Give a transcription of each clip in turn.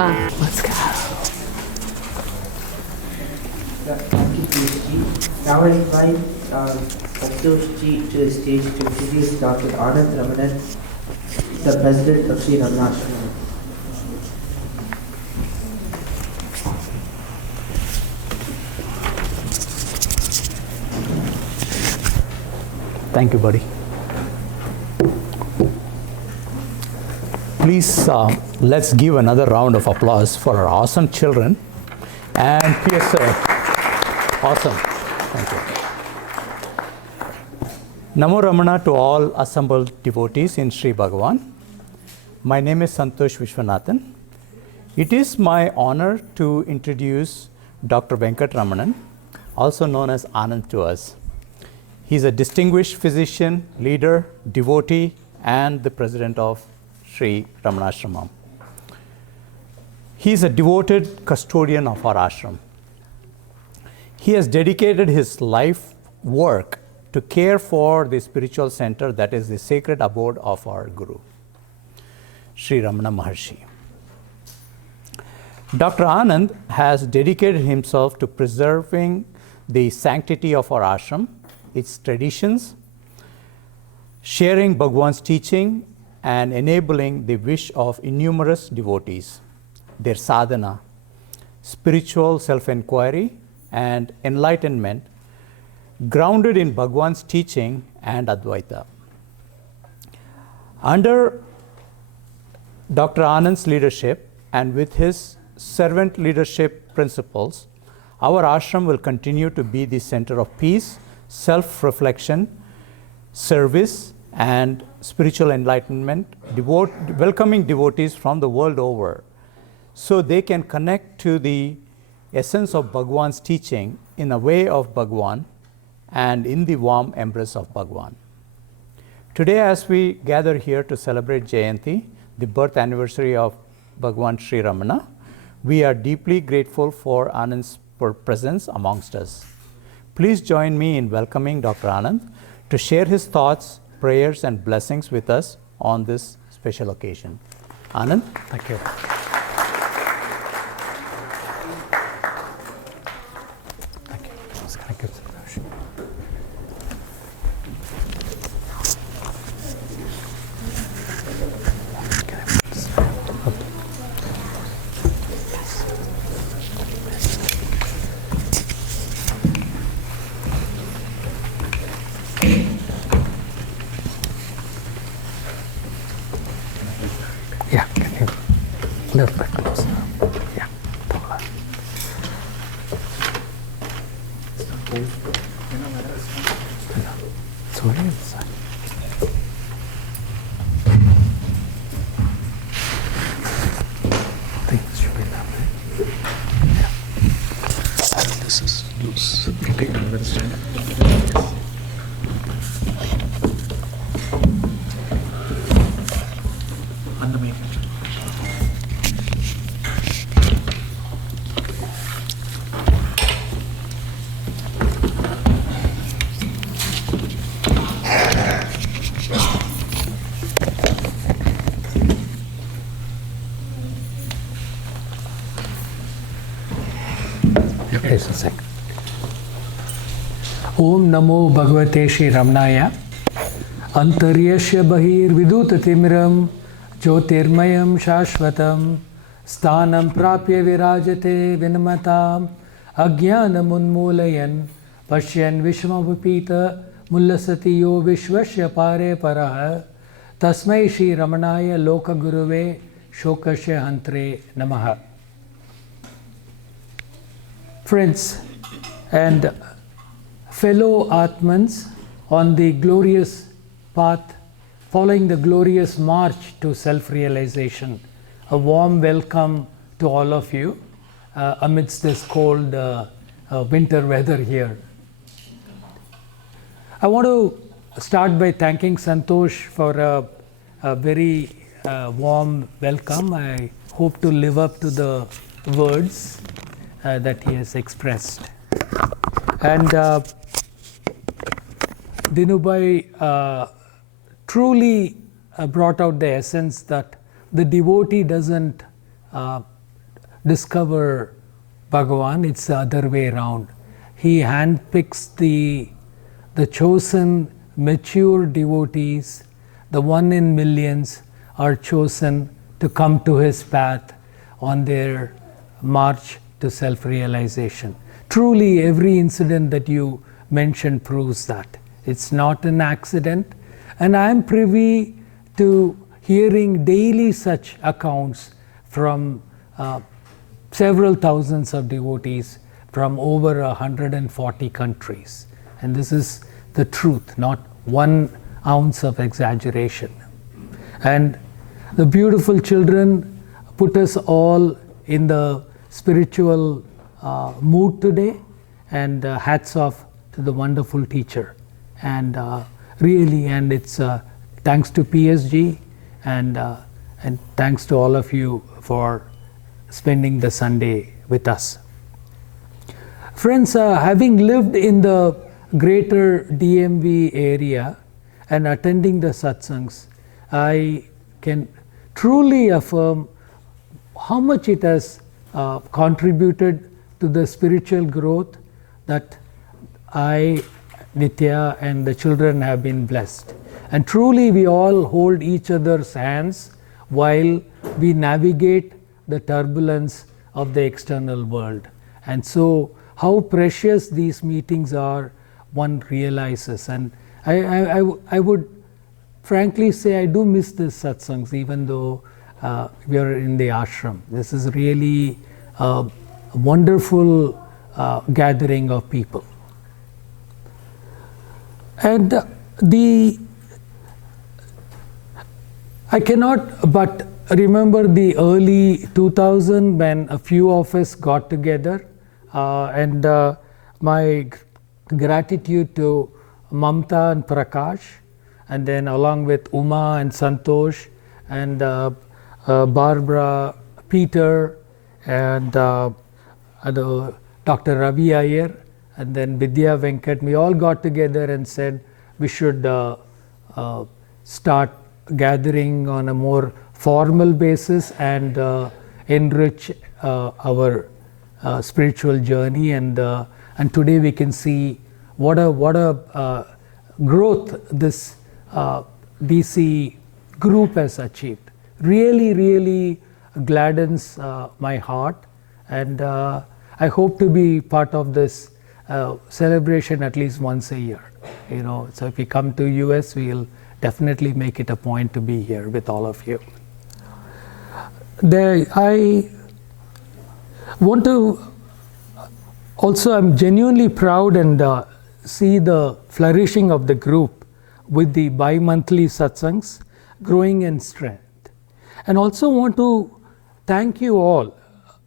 Let's go. Thank you, Ji. Now I invite Santosh Ji to the stage to introduce Dr. Anand Ramanan, the President of Shri Ramanashram. Thank you, buddy. Please, let's give another round of applause for our awesome children and PSA. Awesome. Thank you. Namo Ramana to all assembled devotees in Sri Bhagavan. My name is Santosh Vishwanathan. It is my honor to introduce Dr. Venkat Ramanan, also known as Anand to us. He's a distinguished physician, leader, devotee, and the president of Sri Ramanashram. He is a devoted custodian of our ashram. He has dedicated his life work to care for the spiritual center that is the sacred abode of our Guru, Sri Ramana Maharshi. Dr. Anand has dedicated himself to preserving the sanctity of our ashram, its traditions, sharing Bhagavan's teaching, and enabling the wish of innumerous devotees, their sadhana, spiritual self-enquiry, and enlightenment grounded in Bhagavan's teaching and Advaita. Under Dr. Anand's leadership and with his servant leadership principles, our ashram will continue to be the center of peace, self-reflection, service, and spiritual enlightenment, welcoming devotees from the world over so they can connect to the essence of Bhagavan's teaching in a way of Bhagavan and in the warm embrace of Bhagavan. Today, as we gather here to celebrate Jayanthi, the birth anniversary of Bhagavan Sri Ramana, we are deeply grateful for Anand's presence amongst us. Please join me in welcoming Dr. Anand to share his thoughts, prayers, and blessings with us on this special occasion. Anand, thank you. Thank you. Thank you. Yeah, can you a little bit closer? Yeah, taller. No, it's already inside. I think this should be that way. Yeah. This is loose. You take another stand. Om Namo Bhagavate Shri Ramanaya Antaryasya Bahir Vidutatimiram Jyotirmayam Shashvatam Sthanam Prapya Virajate Vinamatam Ajnanam Unmulayan Pashyan Vishmavapita Mullasati Yo Vishwasya Pare Paraha Tasmai Shri Ramanaya Loka Guruve Shokasya Hantre Namaha. Friends and fellow Atmans on the glorious path, following the glorious march to self-realization, a warm welcome to all of you amidst this cold winter weather here. I want to start by thanking Santosh for a very warm welcome. I hope to live up to the words that he has expressed. And Dinubai truly brought out the essence that the devotee doesn't discover Bhagavan, it's the other way around. He handpicks the chosen mature devotees, the one in millions are chosen to come to his path on their march to self-realization. Truly, every incident that you mentioned proves that. It's not an accident. And I am privy to hearing daily such accounts from several thousands of devotees from over 140 countries. And this is the truth, not 1 ounce of exaggeration. And the beautiful children put us all in the spiritual mood today, and hats off to the wonderful teacher. And really, and it's thanks to PSG and thanks to all of you for spending the Sunday with us. Friends, having lived in the greater DMV area and attending the satsangs, I can truly affirm how much it has contributed to the spiritual growth that I, Nitya, and the children have been blessed. And truly we all hold each other's hands while we navigate the turbulence of the external world. And so how precious these meetings are, one realizes. And I would frankly say I do miss these satsangs, even though we are in the ashram. This is really a wonderful gathering of people. And I cannot but remember the early 2000 when a few of us got together, and my gratitude to Mamta and Prakash, and then along with Uma and Santosh and Barbara, Peter, and Dr. Ravi Iyer, and then Vidya Venkat. We all got together and said we should start gathering on a more formal basis and enrich our spiritual journey. And today we can see what a growth this DC group has achieved. Really, really gladdens my heart, and I hope to be part of this celebration at least once a year. You know, so if we come to US, we'll definitely make it a point to be here with all of you. I want to also, I'm genuinely proud and see the flourishing of the group with the bi-monthly satsangs growing in strength. And also want to thank you all,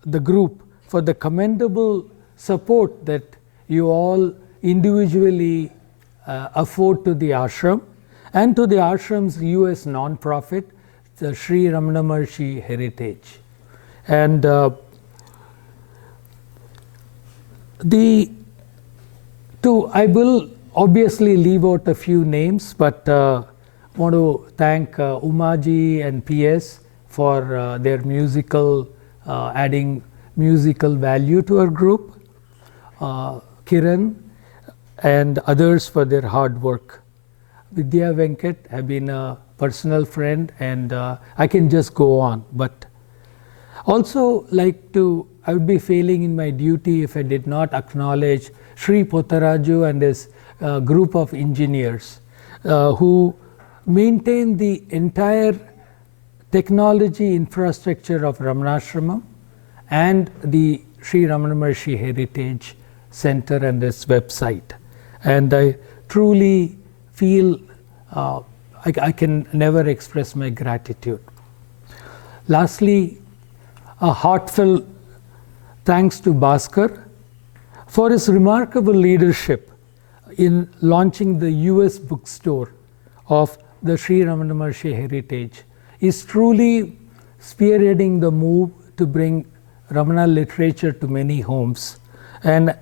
the group, for the commendable support that you all individually afford to the ashram and to the ashram's US non-profit, the Sri Ramana Maharshi Heritage. And I will obviously leave out a few names, but want to thank Umaji and PS for their musical, adding musical value to our group, Kiran and others for their hard work. Vidya Venkat have been a personal friend, and I can just go on, but also I would be failing in my duty if I did not acknowledge Sri Pottaraju and his group of engineers who maintain the entire technology infrastructure of Ramanashram and the Sri Ramana Maharshi Heritage Center and its website. And I truly feel I can never express my gratitude. Lastly, a heartfelt thanks to Bhaskar for his remarkable leadership in launching the US bookstore of the Sri Ramana Maharshi Heritage. He's truly spearheading the move to bring Ramana literature to many homes. And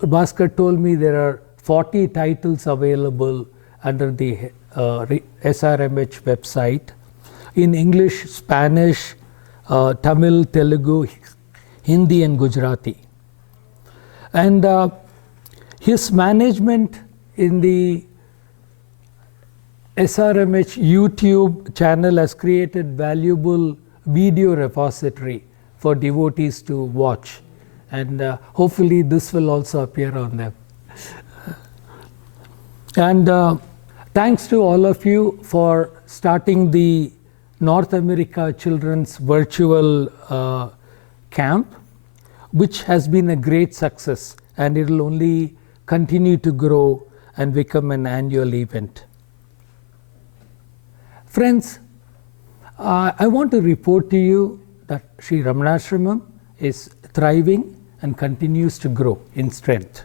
Bhaskar told me there are 40 titles available under the SRMH website in English, Spanish, Tamil, Telugu, Hindi and Gujarati. And his management in the SRMH YouTube channel has created valuable video repository for devotees to watch, and hopefully this will also appear on them. And thanks to all of you for starting the North America Children's Virtual Camp, which has been a great success, and it will only continue to grow and become an annual event. Friends, I want to report to you that Sri Ramanashram is thriving and continues to grow in strength.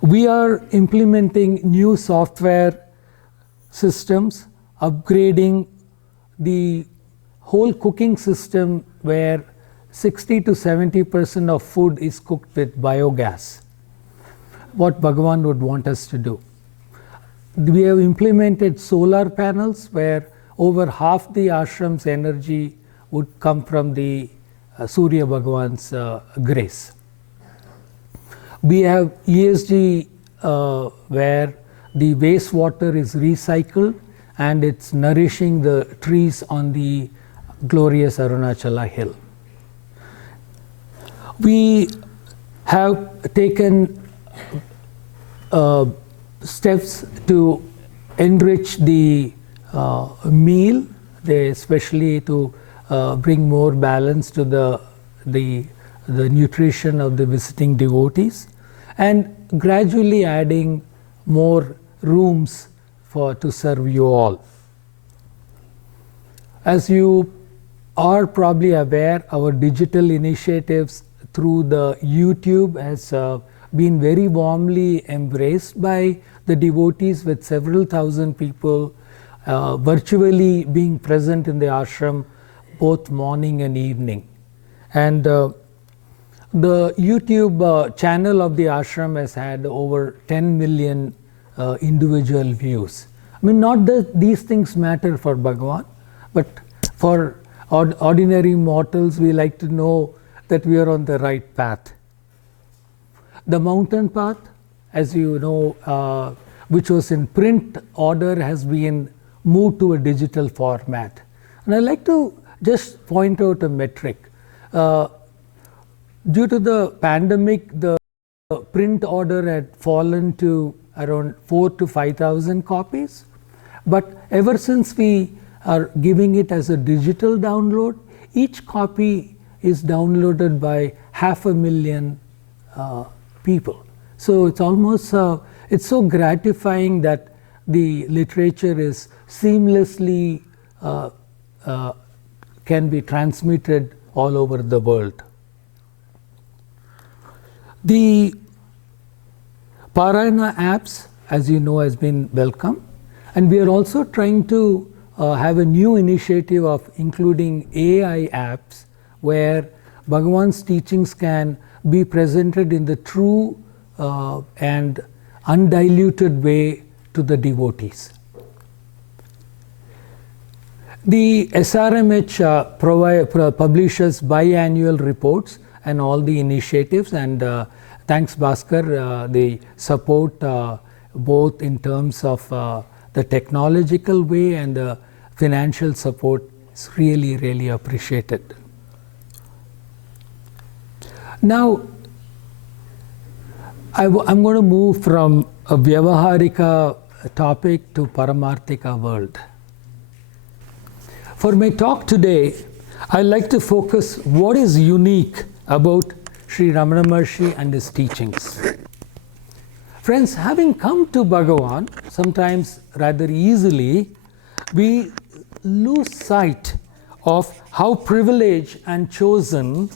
We are implementing new software systems, upgrading the whole cooking system where 60 to 70% of food is cooked with biogas, what Bhagavan would want us to do. We have implemented solar panels where over half the ashram's energy would come from the Surya Bhagavan's grace. We have ESG where the wastewater is recycled and it's nourishing the trees on the glorious Arunachala hill. We have taken steps to enrich the meal, especially to bring more balance to the nutrition of the visiting devotees, and gradually adding more rooms to serve you all. As you are probably aware, our digital initiatives through the YouTube has been very warmly embraced by the devotees, with several thousand people virtually being present in the ashram both morning and evening. And the YouTube channel of the ashram has had over 10 million individual views. I mean, not that these things matter for Bhagavan, but for ordinary mortals, we like to know that we are on the right path. The mountain path, as you know, which was in print order, has been moved to a digital format. And I'd like to just point out a metric. Due to the pandemic, the print order had fallen to around 4,000 to 5,000 copies. But ever since we are giving it as a digital download, each copy is downloaded by 500,000 people. So it's almost, it's so gratifying that the literature is seamlessly can be transmitted all over the world. The Parayana apps, as you know, has been welcome, and we are also trying to have a new initiative of including AI apps where Bhagavan's teachings can be presented in the true and undiluted way to the devotees. The SRMH publishes biannual reports and all the initiatives, and thanks Bhaskar, the support both in terms of the technological way and the financial support is really, really appreciated. Now, I'm going to move from a Vyavaharika topic to Paramarthika world. For my talk today, I'd like to focus what is unique about Sri Ramana Maharshi and his teachings. Friends, having come to Bhagavan, sometimes rather easily, we lose sight of how privileged and chosen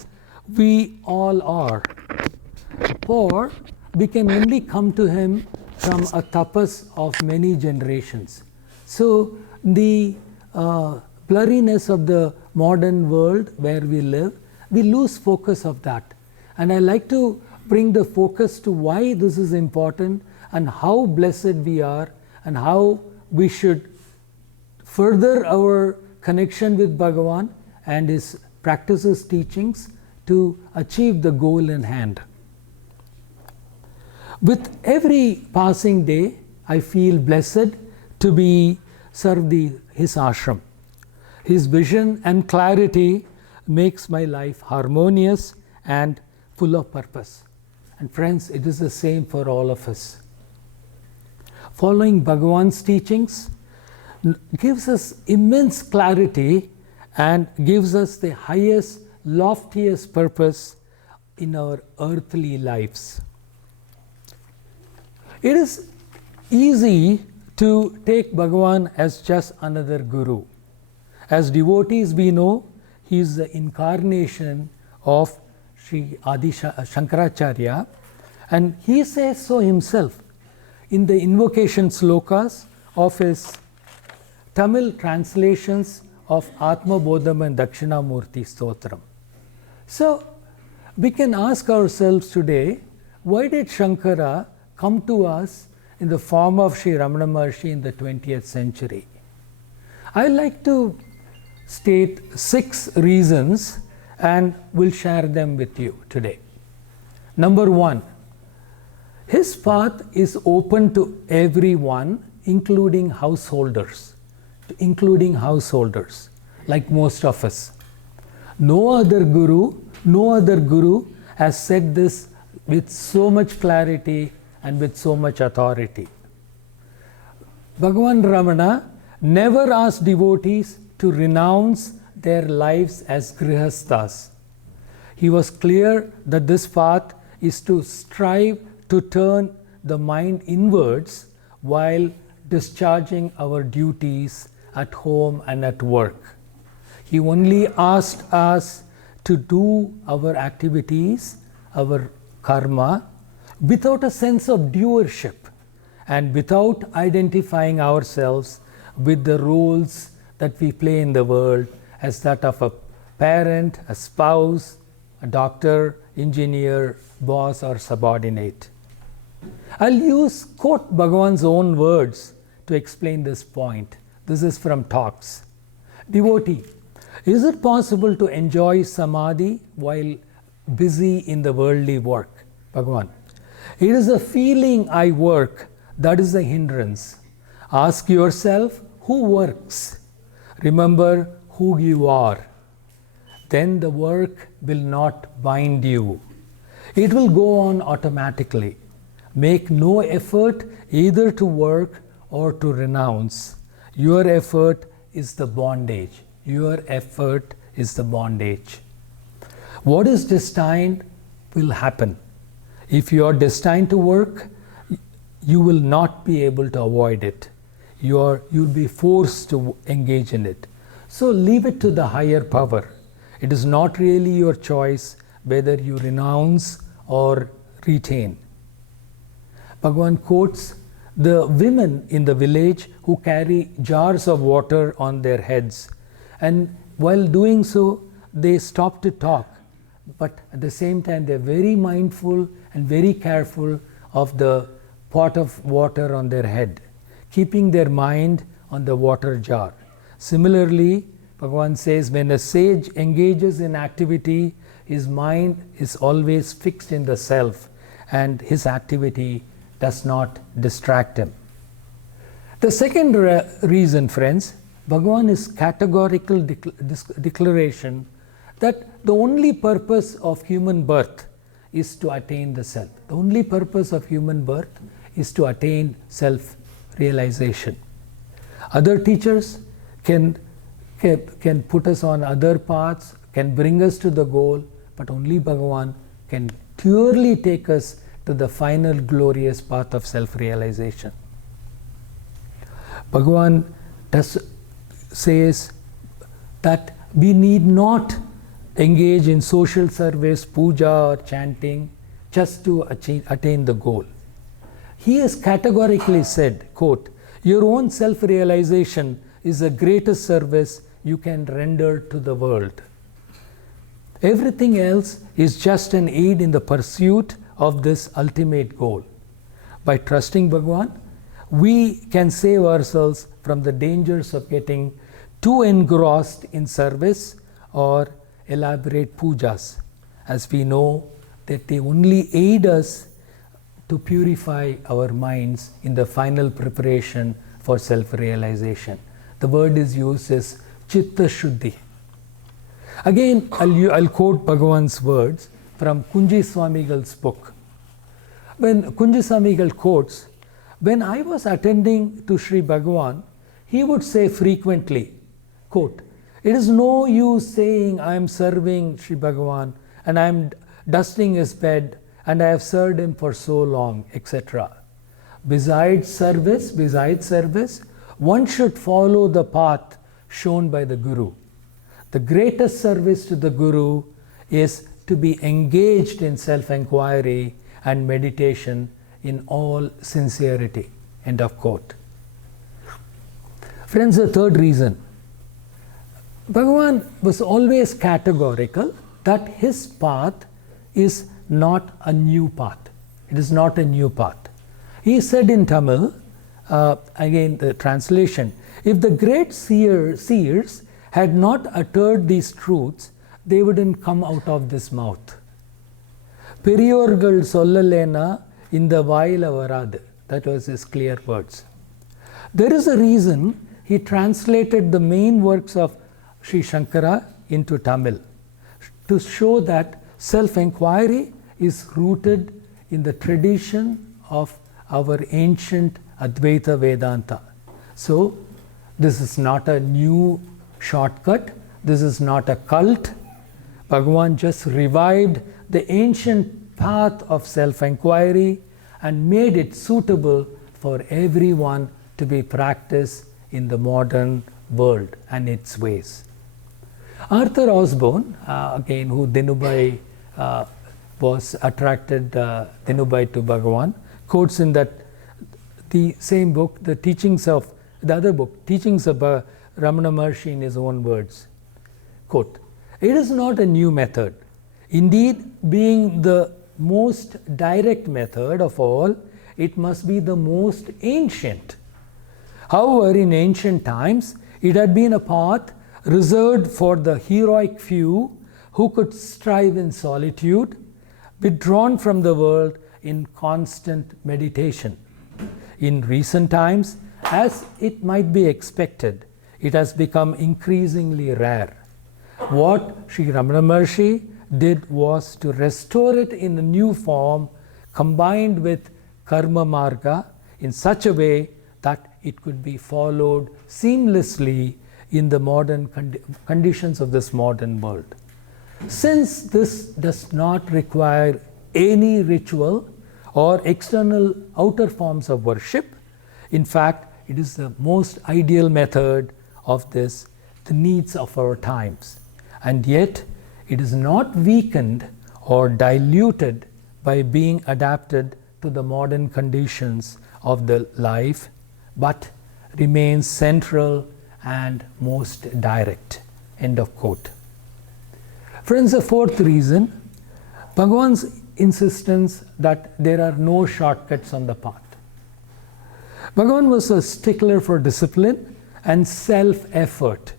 we all are. For we can only come to him from a tapas of many generations. So the blurriness of the modern world where we live, we lose focus of that. And I like to bring the focus to why this is important and how blessed we are and how we should further our connection with Bhagavan and his practices teachings to achieve the goal in hand. With every passing day, I feel blessed to be serve his ashram. His vision and clarity makes my life harmonious and full of purpose. And friends, it is the same for all of us. Following Bhagavan's teachings gives us immense clarity and gives us the highest, loftiest purpose in our earthly lives. It is easy to take Bhagavan as just another guru. As devotees, we know he is the incarnation of Sri Adi Shankaracharya, and he says so himself in the invocation slokas of his Tamil translations of Atma Bodham and Dakshinamurti Stotram. So we can ask ourselves today, why did Shankara come to us in the form of Sri Ramana Maharshi in the 20th century? I like to state 6 reasons and will share them with you today. Number 1, his path is open to everyone, including householders, like most of us. No other guru has said this with so much clarity and with so much authority. Bhagavan Ramana never asked devotees to renounce their lives as grihasthas. He was clear that this path is to strive to turn the mind inwards while discharging our duties at home and at work. He only asked us to do our activities, our karma, without a sense of doership and without identifying ourselves with the roles that we play in the world as that of a parent, a spouse, a doctor, engineer, boss, or subordinate. I'll quote Bhagavan's own words to explain this point. This is from Talks. Devotee, is it possible to enjoy samadhi while busy in the worldly work? Bhagavan, it is a feeling I work that is a hindrance. Ask yourself who works. Remember who you are. Then the work will not bind you. It will go on automatically. Make no effort either to work or to renounce. Your effort is the bondage. Your effort is the bondage. What is destined will happen. If you are destined to work, you will not be able to avoid it. You'll be forced to engage in it. So leave it to the higher power. It is not really your choice whether you renounce or retain. Bhagavan quotes the women in the village who carry jars of water on their heads, and while doing so they stop to talk, but at the same time they are very mindful and very careful of the pot of water on their head, keeping their mind on the water jar. Similarly, Bhagavan says when a sage engages in activity, his mind is always fixed in the self and his activity does not distract him. The second reason, friends, Bhagavan is categorical declaration that the only purpose of human birth is to attain the self. The only purpose of human birth is to attain self-realization. Other teachers can put us on other paths, can bring us to the goal, but only Bhagavan can purely take us to the final glorious path of self-realization. Bhagavan says that we need not engage in social service, puja or chanting just to attain the goal. He has categorically said, quote, your own self-realization is the greatest service you can render to the world. Everything else is just an aid in the pursuit of this ultimate goal. By trusting Bhagavan, we can save ourselves from the dangers of getting too engrossed in service or elaborate pujas, as we know that they only aid us to purify our minds in the final preparation for self-realization. The word is used as chitta shuddhi. Again, I'll quote Bhagavan's words from Kunji Swamigal's book. When Kunji Swamigal quotes, when I was attending to Sri Bhagavan, he would say frequently, quote, "It is no use saying I am serving Sri Bhagavan and I am dusting his bed and I have served him for so long, etc. Besides service, one should follow the path shown by the Guru. The greatest service to the Guru is to be engaged in self-enquiry and meditation in all sincerity." End of quote. Friends, the third reason. Bhagavan was always categorical that his path is not a new path. It is not a new path. He said in Tamil, again the translation, if the great seers had not uttered these truths, they wouldn't come out of this mouth. Periyorgal sollalena inda vaayila varadu. That was his clear words. There is a reason he translated the main works of Sri Shankara into Tamil, to show that self-enquiry is rooted in the tradition of our ancient Advaita Vedanta. So, this is not a new shortcut, this is not a cult. Bhagavan just revived the ancient path of self-enquiry and made it suitable for everyone to be practiced in the modern world and its ways. Arthur Osborne, again, who Dinubai was attracted, Dinubai to Bhagavan, quotes in that the same book, the other book, Teachings of Ramana Maharshi in his own words. Quote, "It is not a new method. Indeed, being the most direct method of all, it must be the most ancient. However, in ancient times, it had been a path reserved for the heroic few who could strive in solitude, withdrawn from the world in constant meditation. In recent times, as it might be expected, it has become increasingly rare. What Sri Ramana Maharshi did was to restore it in a new form, combined with karma marga in such a way that it could be followed seamlessly in the modern conditions of this modern world. Since this does not require any ritual or external outer forms of worship, in fact, it is the most ideal method of the needs of our times. And yet, it is not weakened or diluted by being adapted to the modern conditions of the life, but remains central and most direct." End of quote. Friends, the fourth reason, Bhagavan's insistence that there are no shortcuts on the path. Bhagavan was a stickler for discipline and self-effort.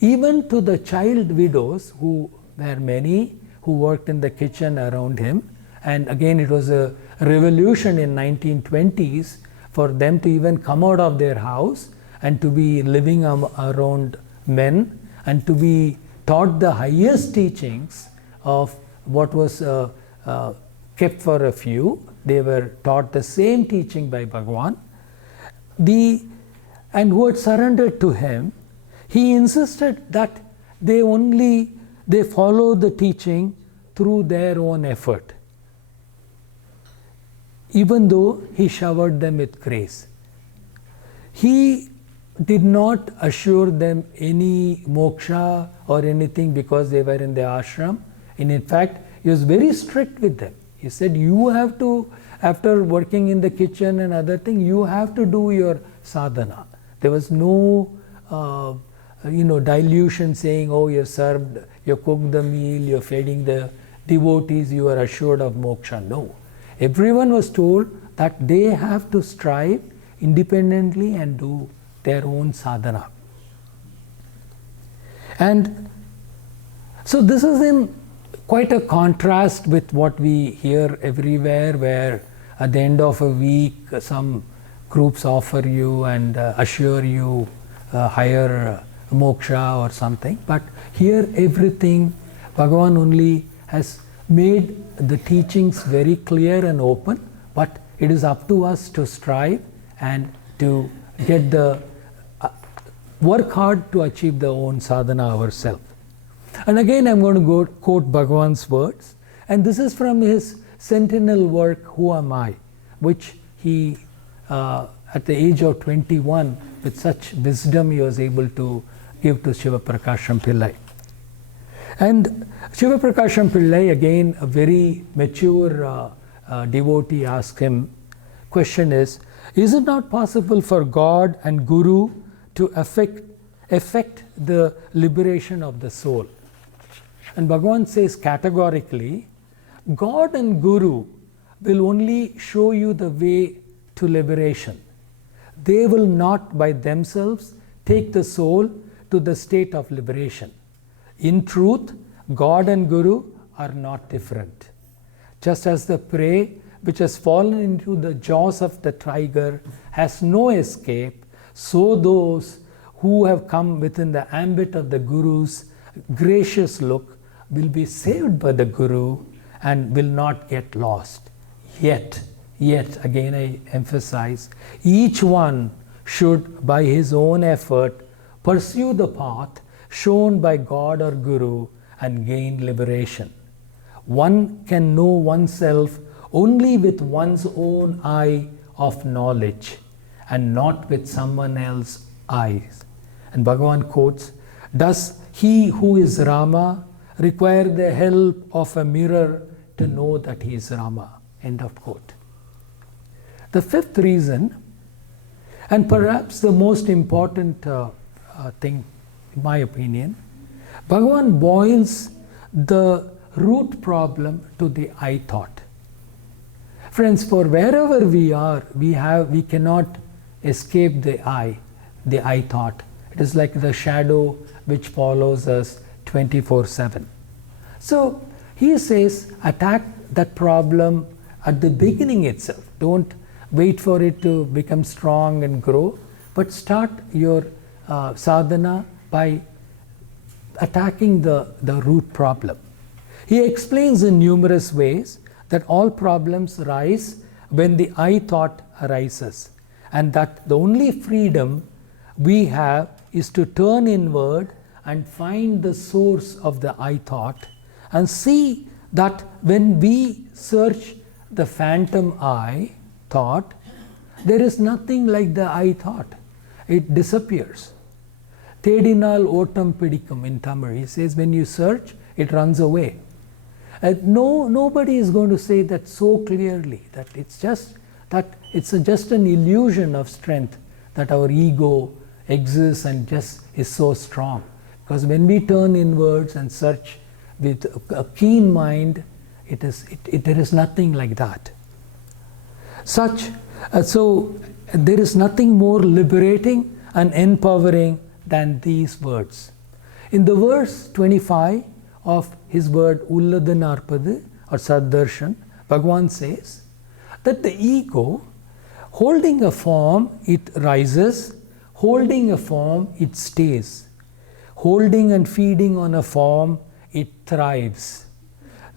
Even to the child widows, who were many, who worked in the kitchen around him, and again it was a revolution in 1920s for them to even come out of their house and to be living around men and to be taught the highest teachings of what was kept for a few. They were taught the same teaching by Bhagavan. And who had surrendered to him, he insisted that they follow the teaching through their own effort, even though he showered them with grace. He did not assure them any moksha or anything because they were in the ashram. And in fact, he was very strict with them. He said, you have to, after working in the kitchen and other things, you have to do your sadhana. There was no dilution saying, oh, you've served, you cooked the meal, you're feeding the devotees, you are assured of moksha. No. Everyone was told that they have to strive independently and do their own sadhana. And So this is in quite a contrast with what we hear everywhere, where at the end of a week some groups offer you and assure you higher moksha or something. But here everything, Bhagavan only has made the teachings very clear and open, but it is up to us to strive and to get the work hard to achieve the own sadhana ourselves. And again I'm going to quote Bhagavan's words, and this is from his sentinel work, Who Am I?, which he at the age of 21, with such wisdom, he was able to give to Shiva Prakasham Pillai. And Shiva Prakasham Pillai, again a very mature devotee, asked him, question is it not possible for God and Guru to effect the liberation of the soul? And Bhagavan says categorically, God and Guru will only show you the way to liberation. They will not by themselves take the soul to the state of liberation. In truth, God and Guru are not different. Just as the prey which has fallen into the jaws of the tiger has no escape, so those who have come within the ambit of the Guru's gracious look will be saved by the Guru and will not get lost. Yet, again I emphasize, each one should by his own effort pursue the path shown by God or Guru and gain liberation. One can know oneself only with one's own eye of knowledge and not with someone else's eyes. And Bhagavan quotes, does he who is Rama require the help of a mirror to know that he is Rama? End of quote. The fifth reason, and perhaps the most important thing in my opinion, Bhagavan boils the root problem to the I thought. Friends, for wherever we are, we cannot escape the I thought. It is like the shadow which follows us 24/7. So he says, attack that problem at the beginning itself. Don't wait for it to become strong and grow, but start your sadhana by attacking the root problem. He explains in numerous ways that all problems rise when the I thought arises, and that the only freedom we have is to turn inward and find the source of the I thought and see that when we search the phantom I thought, there is nothing like the I thought. It disappears. Tedinal otam pidikkum in Tamil. He says when you search, it runs away. Nobody is going to say that so clearly, that it's just an illusion of strength, that our ego exists and just is so strong. Because when we turn inwards and search with a keen mind, there is nothing like that. So there is nothing more liberating and empowering than these words. In the verse 25 of his word Ulladanarpadu or Saddarshan, Bhagavan says that the ego, holding a form, it rises, holding a form, it stays. Holding and feeding on a form, it thrives.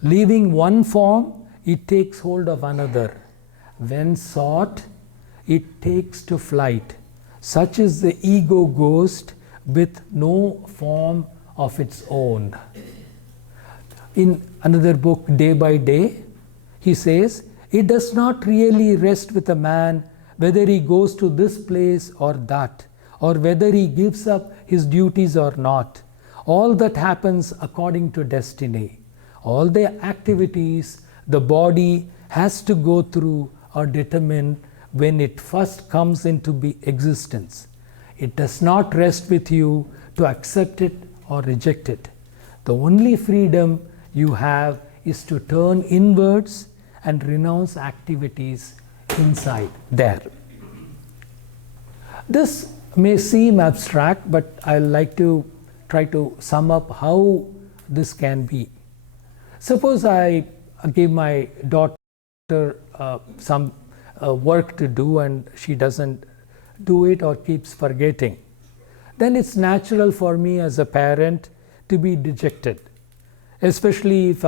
Leaving one form, it takes hold of another. When sought, it takes to flight. Such is the ego ghost with no form of its own. In another book, Day by Day, he says, it does not really rest with a man whether he goes to this place or that, or whether he gives up his duties or not. All that happens according to destiny. All the activities the body has to go through are determined when it first comes into existence. It does not rest with you to accept it or reject it. The only freedom you have is to turn inwards and renounce activities inside there. This may seem abstract, but I'd like to try to sum up how this can be. Suppose I give my daughter some work to do and she doesn't do it or keeps forgetting. Then it's natural for me as a parent to be dejected, especially if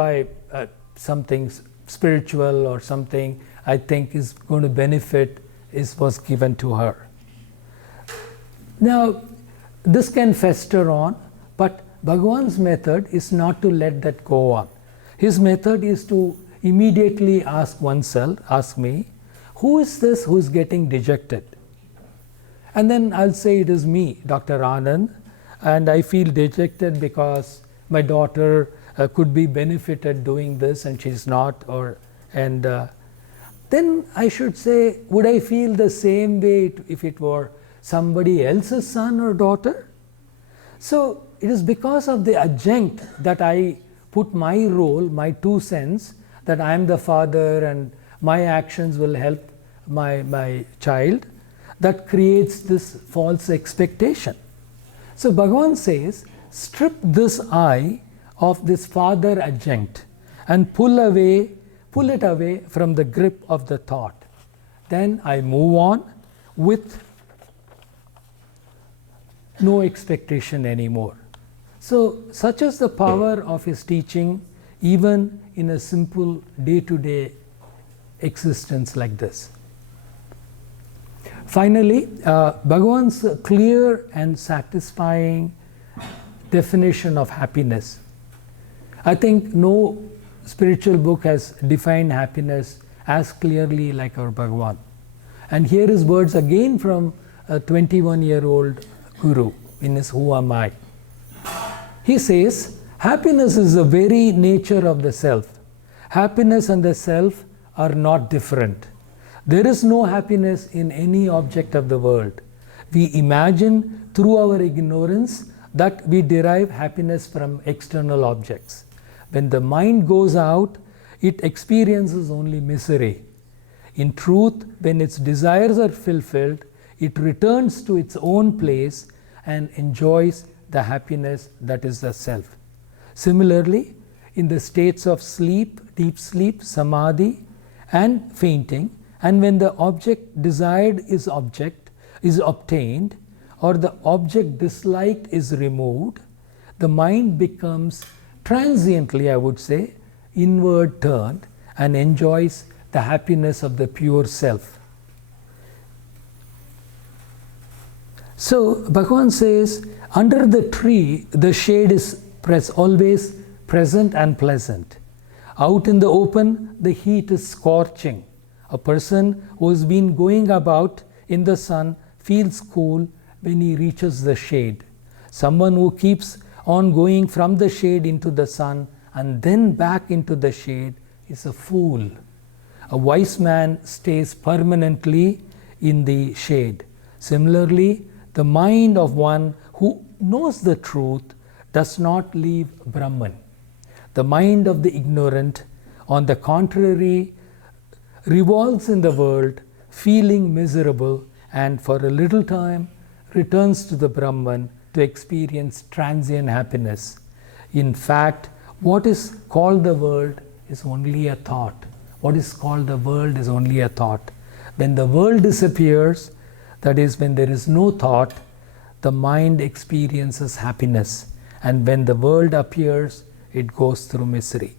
something spiritual or something I think is going to benefit was given to her. Now, this can fester on, but Bhagavan's method is not to let that go on. His method is to immediately ask me, who is this who is getting dejected? And then I'll say it is me, Dr. Anand, and I feel dejected because my daughter could be benefited doing this and she's not, then I should say, would I feel the same way if it were somebody else's son or daughter? So it is because of the adjunct that I put my role, my 2 cents, that I am the father and my actions will help my child, that creates this false expectation. So Bhagavan says, strip this I of this father adjunct and pull it away from the grip of the thought. Then I move on with no expectation anymore. So such is the power of his teaching, even in a simple day-to-day existence like this. Finally, Bhagavan's clear and satisfying definition of happiness. I think no spiritual book has defined happiness as clearly like our Bhagavan. And here is words again from a 21-year-old guru in his Who Am I? He says, happiness is the very nature of the self. Happiness and the self are not different. There is no happiness in any object of the world. We imagine through our ignorance that we derive happiness from external objects. When the mind goes out, it experiences only misery. In truth, when its desires are fulfilled, it returns to its own place and enjoys the happiness that is the self. Similarly, in the states of sleep, deep sleep, samadhi, and fainting, and when the object desired is obtained, or the object disliked is removed, the mind becomes transiently, I would say, inward turned and enjoys the happiness of the pure self. So Bhagavan says, under the tree, the shade is always present and pleasant. Out in the open, the heat is scorching. A person who has been going about in the sun feels cool when he reaches the shade. Someone who keeps on going from the shade into the sun and then back into the shade is a fool. A wise man stays permanently in the shade. Similarly, the mind of one who knows the truth does not leave Brahman. The mind of the ignorant, on the contrary, revolves in the world, feeling miserable, and for a little time returns to the Brahman to experience transient happiness. In fact, what is called the world is only a thought. What is called the world is only a thought. When the world disappears, that is, when there is no thought, the mind experiences happiness. And when the world appears, it goes through misery.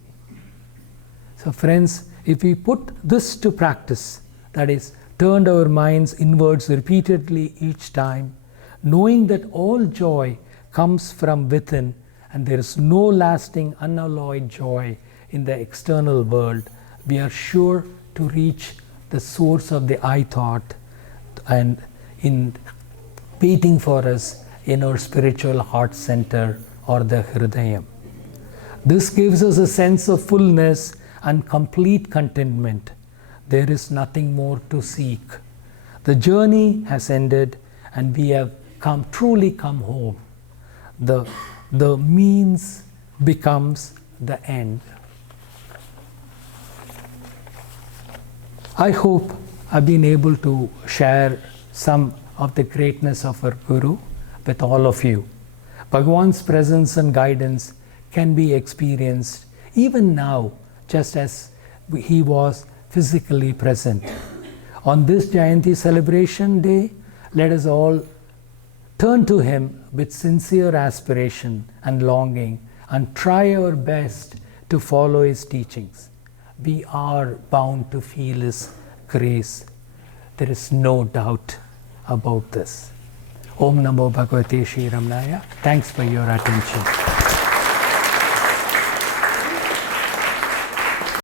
So friends, if we put this to practice, that is, turned our minds inwards repeatedly each time, knowing that all joy comes from within and there is no lasting unalloyed joy in the external world, we are sure to reach the source of the I thought and in waiting for us in our spiritual heart center or the Hridayam. This gives us a sense of fullness and complete contentment. There is nothing more to seek. The journey has ended and we have truly come home. The means becomes the end. I hope I've been able to share some of the greatness of our Guru with all of you. Bhagavan's presence and guidance can be experienced even now, just as he was physically present. On this Jayanti celebration day, let us all turn to him with sincere aspiration and longing and try our best to follow his teachings. We are bound to feel his grace. There is no doubt about this. Om Namo Bhagavate Shri Ramanaya. Thanks for your attention.